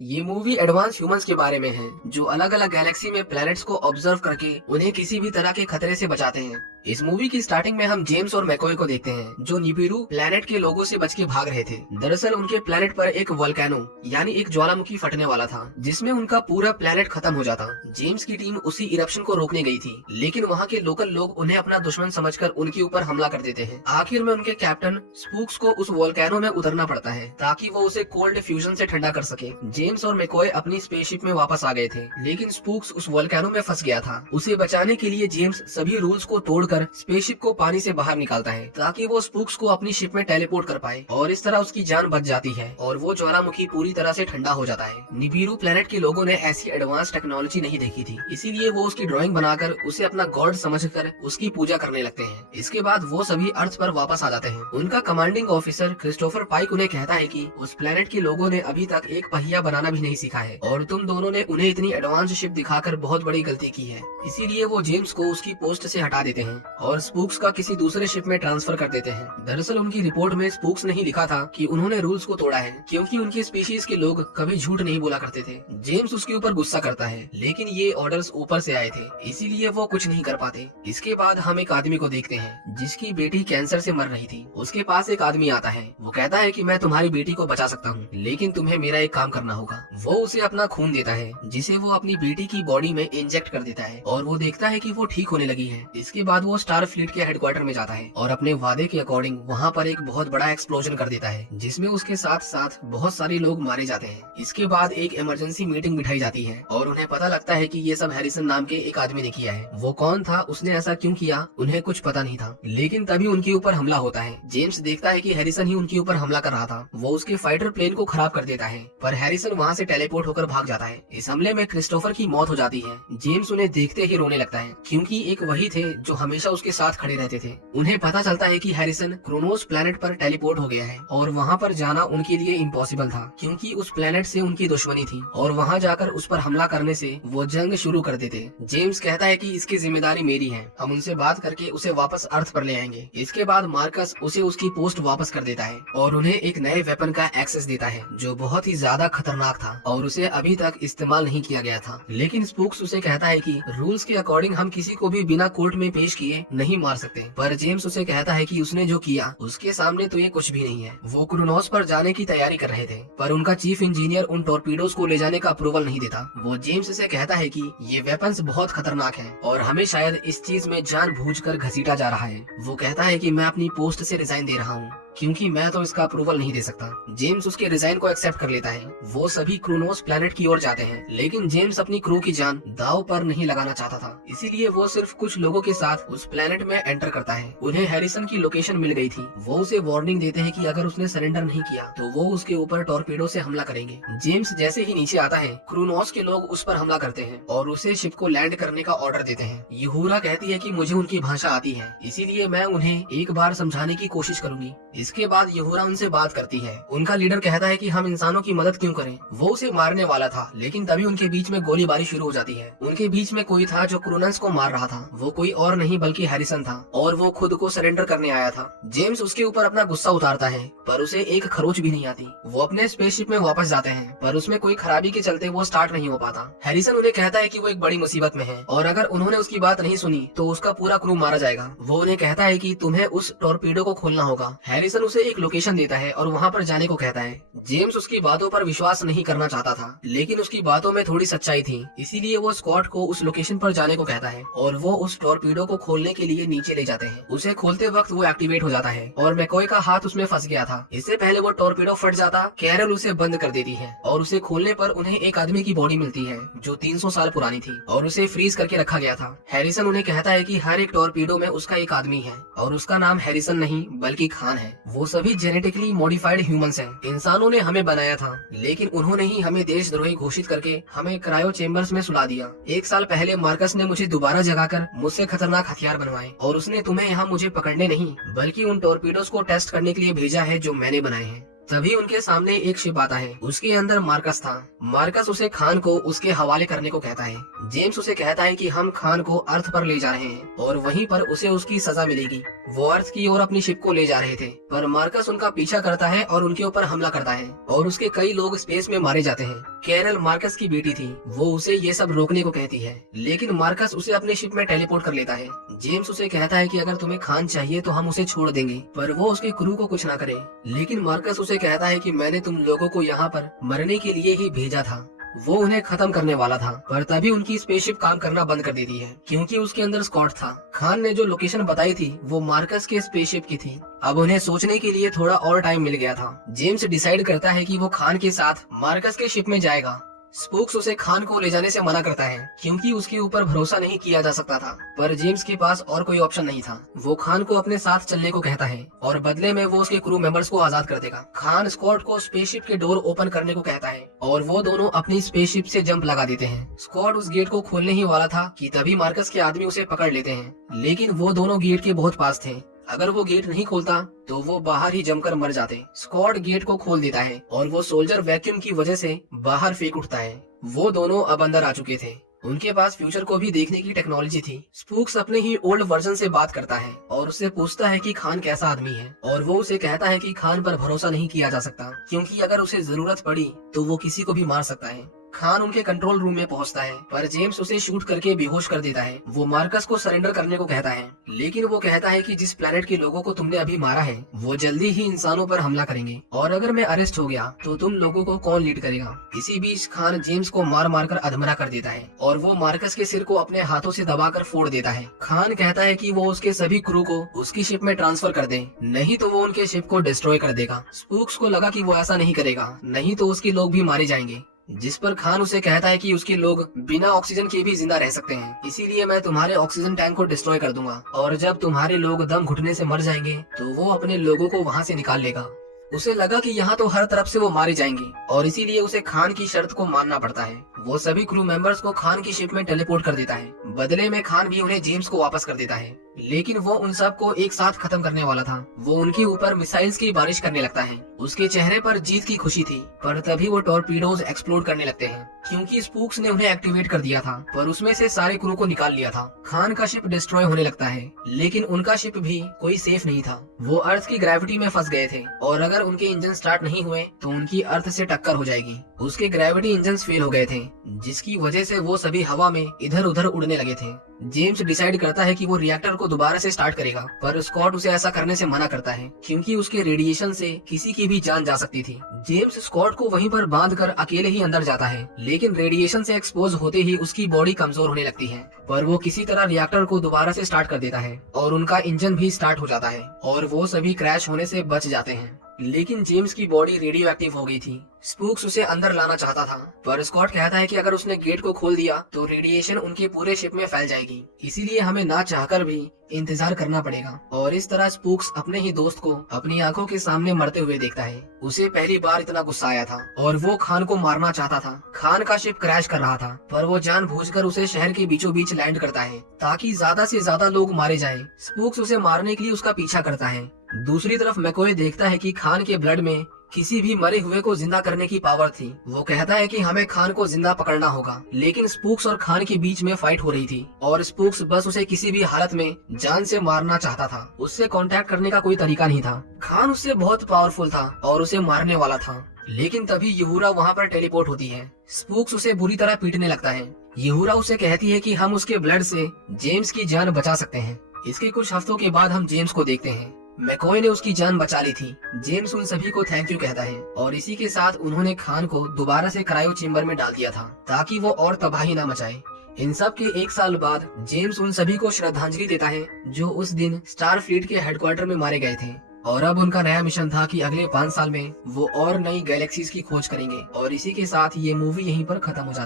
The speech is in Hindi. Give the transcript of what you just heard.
ये मूवी एडवांस ह्यूमंस के बारे में है जो अलग अलग गैलेक्सी में प्लैनेट्स को ऑब्जर्व करके उन्हें किसी भी तरह के खतरे से बचाते हैं। इस मूवी की स्टार्टिंग में हम जेम्स और मैकॉय को देखते हैं जो निबिरू प्लैनेट के लोगों से बच के भाग रहे थे। दरअसल उनके प्लैनेट पर एक वोल्केनो यानी एक ज्वालामुखी फटने वाला था जिसमें उनका पूरा प्लैनेट खत्म हो जाता। जेम्स की टीम उसी इरप्शन को रोकने गई थी, लेकिन वहाँ के लोकल लोग उन्हें अपना दुश्मन समझकर उनके ऊपर हमला कर देते हैं। आखिर में उनके कैप्टन स्पूक्स को उस वोल्केनो में उतरना पड़ता है ताकि वो उसे कोल्ड फ्यूजन से ठंडा कर सके। जेम्स और मैकॉय अपनी स्पेसशिप में वापस आ गए थे, लेकिन स्पूक्स उस वोल्केनो में फंस गया था। उसे बचाने के लिए जेम्स सभी रूल्स को तोड़कर स्पेसशिप को पानी से बाहर निकालता है ताकि वो स्पूक्स को अपनी शिप में टेलीपोर्ट कर पाए और इस तरह उसकी जान बच जाती है और वो ज्वालामुखी पूरी तरह से ठंडा हो जाता है। निबिरू प्लेनेट के लोगों ने ऐसी एडवांस टेक्नोलॉजी नहीं देखी थी, इसीलिए वो उसकी ड्राइंग बनाकर उसे अपना गॉड समझकर उसकी पूजा करने लगते हैं। इसके बाद वो सभी अर्थ पर वापस आ जाते हैं। उनका कमांडिंग ऑफिसर क्रिस्टोफर पाइक उन्हें कहता है कि उस प्लेनेट के लोगों ने अभी तक एक पहिया बनाना भी नहीं सीखा है और तुम दोनों ने उन्हें इतनी एडवांस शिप दिखाकर बहुत बड़ी गलती की है। इसीलिए वो जेम्स को उसकी पोस्ट से हटा देते हैं और स्पूक्स का किसी दूसरे शिप में ट्रांसफर कर देते हैं। दरअसल उनकी रिपोर्ट में स्पूक्स नहीं लिखा था कि उन्होंने रूल्स को तोड़ा है, क्योंकि उनकी स्पीशीज के लोग कभी झूठ नहीं बोला करते थे। जेम्स उसके ऊपर गुस्सा करता है, लेकिन ये ऑर्डर्स ऊपर से आए थे, इसीलिए वो कुछ नहीं कर पाते। इसके बाद हम एक आदमी को देखते हैं जिसकी बेटी कैंसर से मर रही थी। उसके पास एक आदमी आता है, वो कहता है कि मैं तुम्हारी बेटी को बचा सकता हूँ, लेकिन तुम्हें मेरा एक काम करना होगा। वो उसे अपना खून देता है जिसे वो अपनी बेटी की बॉडी में इंजेक्ट कर देता है और वो देखता है कि वो ठीक होने लगी है। इसके बाद वो स्टार फ्लीट के हेडक्वार्टर में जाता है और अपने वादे के अकॉर्डिंग वहाँ पर एक बहुत बड़ा एक्सप्लोजन कर देता है जिसमें उसके साथ साथ बहुत सारे लोग मारे जाते हैं। इसके बाद एक इमरजेंसी मीटिंग बिठाई जाती है और उन्हें पता लगता है कि ये सब हैरिसन नाम के एक आदमी ने किया है। वो कौन था, उसने ऐसा क्यों किया, उन्हें कुछ पता नहीं था, लेकिन तभी उनके ऊपर हमला होता है। जेम्स देखता है कि हैरिसन ही उनके ऊपर हमला कर रहा था। वो उसके फाइटर प्लेन को खराब कर देता है, पर हैरिसन वहाँ से टेलीपोर्ट होकर भाग जाता है। इस हमले में क्रिस्टोफर की मौत हो जाती है। जेम्स उन्हें देखते ही रोने लगता है, क्योंकि एक वही थे जो हमेशा उसके साथ खड़े रहते थे। उन्हें पता चलता है कि हैरिसन क्रोनोस प्लैनेट पर टेलीपोर्ट हो गया है और वहाँ पर जाना उनके लिए इम्पॉसिबल था, क्योंकि उस प्लैनेट से उनकी दुश्मनी थी और वहाँ जाकर उस पर हमला करने से वो जंग शुरू कर देते। जेम्स कहता है कि इसकी जिम्मेदारी मेरी है, हम उनसे बात करके उसे वापस अर्थ पर ले आएंगे। इसके बाद मार्कस उसे उसकी पोस्ट वापस कर देता है और उन्हें एक नए वेपन का एक्सेस देता है जो बहुत ही ज्यादा खतरनाक था और उसे अभी तक इस्तेमाल नहीं किया गया था। लेकिन स्पूक्स उसे कहता है कि रूल्स के अकॉर्डिंग हम किसी को भी बिना कोर्ट में पेश किए नहीं मार सकते, पर जेम्स उसे कहता है कि उसने जो किया उसके सामने तो ये कुछ भी नहीं है। वो क्रोनोस पर जाने की तैयारी कर रहे थे, पर उनका चीफ इंजीनियर उन टॉर्पीडोज को ले जाने का अप्रूवल नहीं देता। वो जेम्स से कहता है कि ये वेपन्स बहुत खतरनाक हैं और हमें शायद इस चीज में जानबूझकर घसीटा जा रहा है। वो कहता है कि मैं अपनी पोस्ट से रिजाइन दे रहा हूँ, क्योंकि मैं तो इसका अप्रूवल नहीं दे सकता। जेम्स उसके रिजाइन को एक्सेप्ट कर लेता है। वो सभी क्रोनोस प्लैनेट की ओर जाते हैं, लेकिन जेम्स अपनी क्रू की जान दाव पर नहीं लगाना चाहता था, इसीलिए वो सिर्फ कुछ लोगों के साथ उस प्लैनेट में एंटर करता है। उन्हें हैरिसन की लोकेशन मिल गई थी। वो उसे वार्निंग देते हैं कि अगर उसने सरेंडर नहीं किया तो वो उसके ऊपर टॉर्पीडो से हमला करेंगे। जेम्स जैसे ही नीचे आता है, क्रोनोस के लोग उस पर हमला करते हैं और उसे शिप को लैंड करने का ऑर्डर देते हैं। यूहुरा कहती है कि मुझे उनकी भाषा आती है, इसीलिए मैं उन्हें एक बार समझाने की कोशिश करूंगी। इसके बाद यूहुरा उनसे बात करती है। उनका लीडर कहता है कि हम इंसानों की मदद क्यों करें। वो उसे मारने वाला था, लेकिन तभी उनके बीच में गोलीबारी शुरू हो जाती है। उनके बीच में कोई था जो क्रोनस को मार रहा था। वो कोई और नहीं बल्कि हैरिसन था और वो खुद को सरेंडर करने आया था। जेम्स उसके ऊपर अपना गुस्सा उतारता है, पर उसे एक खरोच भी नहीं आती। वो अपने स्पेसशिप में वापस जाते हैं, पर उसमें कोई खराबी के चलते वो स्टार्ट नहीं हो पाता। हैरिसन उन्हें कहता है कि वो एक बड़ी मुसीबत में है और अगर उन्होंने उसकी बात नहीं सुनी तो उसका पूरा क्रू मारा जाएगा। वो उन्हें कहता है कि तुम्हें उस टॉर्पीडो को खोलना होगा। हैरिसन उसे एक लोकेशन देता है और वहाँ पर जाने को कहता है। जेम्स उसकी बातों पर विश्वास नहीं करना चाहता था, लेकिन उसकी बातों में थोड़ी सच्चाई थी, इसीलिए वो स्कॉट को उस लोकेशन पर जाने को कहता है और वो उस टॉर्पीडो को खोलने के लिए नीचे ले जाते हैं। उसे खोलते वक्त वो एक्टिवेट हो जाता है और मैकॉय का हाथ उसमें फंस गया था। इससे पहले वो टॉर्पीडो फट जाता, कैरल उसे बंद कर देती है और उसे खोलने पर उन्हें एक आदमी की बॉडी मिलती है जो 300 साल पुरानी थी और उसे फ्रीज करके रखा गया था। हैरिसन उन्हें कहता है कि हर एक टॉर्पीडो में उसका एक आदमी है और उसका नाम हैरिसन नहीं बल्कि खान है। वो सभी जेनेटिकली मॉडिफाइड ह्यूमंस हैं। इंसानों ने हमें बनाया था, लेकिन उन्होंने ही हमें देशद्रोही घोषित करके हमें क्रायो चेम्बर्स में सुला दिया। 1 साल पहले मार्कस ने मुझे दोबारा जगाकर मुझसे खतरनाक हथियार बनवाए और उसने तुम्हें यहाँ मुझे पकड़ने नहीं बल्कि उन टॉर्पीडोज को टेस्ट करने के लिए भेजा है जो मैंने बनाए हैं। तभी उनके सामने एक शिप आता है। उसके अंदर मार्कस था। मार्कस उसे खान को उसके हवाले करने को कहता है। जेम्स उसे कहता है कि हम खान को अर्थ पर ले जा रहे हैं और वहीं पर उसे उसकी सजा मिलेगी। वो अर्थ की ओर अपनी शिप को ले जा रहे थे, पर मार्कस उनका पीछा करता है और उनके ऊपर हमला करता है और उसके कई लोग स्पेस में मारे जाते हैं। कैरल मार्कस की बेटी थी, वो उसे ये सब रोकने को कहती है, लेकिन मार्कस उसे अपनी शिप में टेलीपोर्ट कर लेता है। जेम्स उसे कहता है कि अगर तुम्हें खान चाहिए तो हम उसे छोड़ देंगे, पर वो उसके क्रू को कुछ ना करे। लेकिन मार्कस उसे कहता है कि मैंने तुम लोगों को यहाँ पर मरने के लिए ही भेजा था। वो उन्हें खत्म करने वाला था, पर तभी उनकी स्पेसशिप काम करना बंद कर देती है क्योंकि उसके अंदर स्कॉट था। खान ने जो लोकेशन बताई थी वो मार्कस के स्पेसशिप की थी। अब उन्हें सोचने के लिए थोड़ा और टाइम मिल गया था। जेम्स डिसाइड करता है कि वो खान के साथ मार्कस के शिप में जाएगा। स्पूक्स उसे खान को ले जाने से मना करता है क्योंकि उसके ऊपर भरोसा नहीं किया जा सकता था, पर जेम्स के पास और कोई ऑप्शन नहीं था। वो खान को अपने साथ चलने को कहता है और बदले में वो उसके क्रू मेंबर्स को आजाद कर देगा। खान स्कॉट को स्पेसशिप के डोर ओपन करने को कहता है और वो दोनों अपनी स्पेसशिप से जंप लगा देते हैं। स्कॉट उस गेट को खोलने ही वाला था कि तभी मार्कस के आदमी उसे पकड़ लेते हैं, लेकिन वो दोनों गेट के बहुत पास थे। अगर वो गेट नहीं खोलता तो वो बाहर ही जमकर मर जाते। स्कॉट गेट को खोल देता है और वो सोल्जर वैक्यूम की वजह से बाहर फेंक उठता है। वो दोनों अब अंदर आ चुके थे। उनके पास फ्यूचर को भी देखने की टेक्नोलॉजी थी। स्पूक्स अपने ही ओल्ड वर्जन से बात करता है और उससे पूछता है कि खान कैसा आदमी है, और वो उसे कहता है कि खान पर भरोसा नहीं किया जा सकता क्योंकि अगर उसे जरूरत पड़ी तो वो किसी को भी मार सकता है। खान उनके कंट्रोल रूम में पहुंचता है, पर जेम्स उसे शूट करके बेहोश कर देता है। वो मार्कस को सरेंडर करने को कहता है, लेकिन वो कहता है कि जिस प्लेनेट के लोगों को तुमने अभी मारा है वो जल्दी ही इंसानों पर हमला करेंगे, और अगर मैं अरेस्ट हो गया तो तुम लोगों को कौन लीड करेगा। इसी बीच खान जेम्स को मार मार कर अधमरा कर देता है और वो मार्कस के सिर को अपने हाथों से दबाकर फोड़ देता है। खान कहता है कि वो उसके सभी क्रू को उसकी शिप में ट्रांसफर कर दे, नहीं तो वो उनके शिप को डिस्ट्रॉय कर देगा। स्पूक्स को लगा कि वो ऐसा नहीं करेगा, नहीं तो उसके लोग भी मारे जाएंगे, जिस पर खान उसे कहता है कि उसके लोग बिना ऑक्सीजन के भी जिंदा रह सकते हैं, इसीलिए मैं तुम्हारे ऑक्सीजन टैंक को डिस्ट्रॉय कर दूंगा, और जब तुम्हारे लोग दम घुटने से मर जाएंगे तो वो अपने लोगों को वहाँ से निकाल लेगा। उसे लगा कि यहाँ तो हर तरफ से वो मारे जाएंगे और इसीलिए उसे खान की शर्त को मानना पड़ता है। वो सभी क्रू मेंबर्स को खान की शिप में टेलीपोर्ट कर देता है। बदले में खान भी उन्हें जेम्स को वापस कर देता है, लेकिन वो उन सब को एक साथ खत्म करने वाला था। वो उनके ऊपर मिसाइल्स की बारिश करने लगता है। उसके चेहरे पर जीत की खुशी थी, पर तभी वो टॉर्पीडोज एक्सप्लोड करने लगते हैं क्योंकि स्पूक्स ने उन्हें एक्टिवेट कर दिया था, पर उसमें से सारे क्रू को निकाल लिया था। खान का शिप डिस्ट्रॉय होने लगता है, लेकिन उनका शिप भी कोई सेफ नहीं था। वो अर्थ की ग्रेविटी में फंस गए थे और अगर उनके इंजन स्टार्ट नहीं हुए तो उनकी अर्थ से टक्कर हो जाएगी। उसके ग्रेविटी इंजन फेल हो गए थे, जिसकी वजह से वो सभी हवा में इधर उधर उड़ने लगे थे। जेम्स डिसाइड करता है कि वो रिएक्टर को दोबारा से स्टार्ट करेगा, पर स्कॉट उसे ऐसा करने से मना करता है क्योंकि उसके रेडिएशन से किसी की भी जान जा सकती थी। जेम्स स्कॉट को वहीं पर बांधकर अकेले ही अंदर जाता है, लेकिन रेडिएशन से एक्सपोज होते ही उसकी बॉडी कमजोर होने लगती है, पर वो किसी तरह रिएक्टर को दोबारा से स्टार्ट कर देता है और उनका इंजन भी स्टार्ट हो जाता है और वो सभी क्रैश होने से बच जाते हैं। लेकिन जेम्स की बॉडी रेडियो एक्टिव हो गई थी। स्पूक्स उसे अंदर लाना चाहता था, पर स्कॉट कहता है कि अगर उसने गेट को खोल दिया तो रेडिएशन उनके पूरे शिप में फैल जाएगी, इसीलिए हमें ना चाहकर भी इंतजार करना पड़ेगा। और इस तरह स्पूक्स अपने ही दोस्त को अपनी आंखों के सामने मरते हुए देखता है। उसे पहली बार इतना गुस्सा आया था और वो खान को मारना चाहता था। खान का शिप क्रैश कर रहा था, पर वो जानबूझकर उसे शहर के बीचों बीच लैंड करता है ताकि ज्यादा से ज्यादा लोग मारे जाएं। स्पूक्स उसे मारने के लिए उसका पीछा करता है। दूसरी तरफ मैकॉय देखता है कि खान के ब्लड में किसी भी मरे हुए को जिंदा करने की पावर थी। वो कहता है कि हमें खान को जिंदा पकड़ना होगा, लेकिन स्पूक्स और खान के बीच में फाइट हो रही थी और स्पूक्स बस उसे किसी भी हालत में जान से मारना चाहता था। उससे कांटेक्ट करने का कोई तरीका नहीं था। खान उससे बहुत पावरफुल था और उसे मारने वाला था, लेकिन तभी यूहुरा वहाँ पर टेलीपोर्ट होती है। स्पूक्स उसे बुरी तरह पीटने लगता है। यूहुरा उसे कहती है कि हम उसके ब्लड से जेम्स की जान बचा सकते हैं। इसके कुछ हफ्तों के बाद हम जेम्स को देखते हैं। मैकॉय ने उसकी जान बचा ली थी। जेम्स उन सभी को थैंक यू कहता है और इसी के साथ उन्होंने खान को दोबारा से क्रायो चेम्बर में डाल दिया था ताकि वो और तबाही न मचाए। इन सब के 1 साल बाद जेम्स उन सभी को श्रद्धांजलि देता है जो उस दिन स्टार फ्लीट के हेडक्वार्टर में मारे गए थे, और अब उनका नया मिशन था कि अगले 5 साल में वो और नई गैलेक्सीज की खोज करेंगे। और इसी के साथ ये मूवी यहीं पर खत्म हो जाती है।